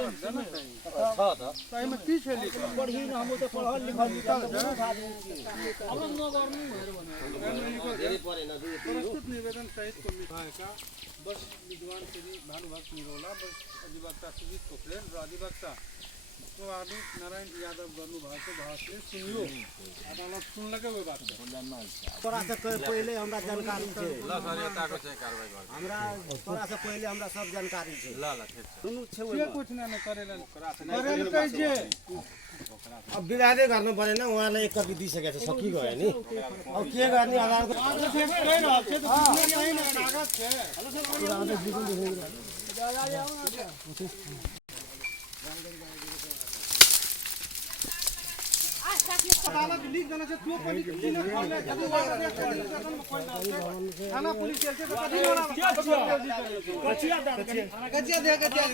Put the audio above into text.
अच्छा था सही में की छे लिखल पढ़ी न हम तो पढ़ल लिखल निकल अब न गर्नु धेरै परे न प्रस्तुत निवेदन सहित को लिखाएका बस विद्वान श्री भानुभक्त निरोला बस अधिवक्ता सुजीत पोखरेल र अधिवक्ता आदि नारायण यादव गर्नु भएको भाषले सुनियो अदालत सुनलकै हो बात तोरा से पहिले हमरा जानकारी छै ल सर यताको चाहिँ कारबाही गर्छ हमरा तोरा से पहिले हमरा सब जानकारी छै ल ल ठीक छ सुनु छै के कुछ न करेलन करेल कै जे अब विवादे गर्नु परेन उहाँले एक कपी दिइसकेको छ सकि गयो नि अब के गर्ने अदालतको आज फेक गइ रहल छै त सही न कागज छै अदालत लिख देना छै त्यो पनि किन खोल्ने जति थाना पुलिस जेल छै कति होला कचिया दे कचिया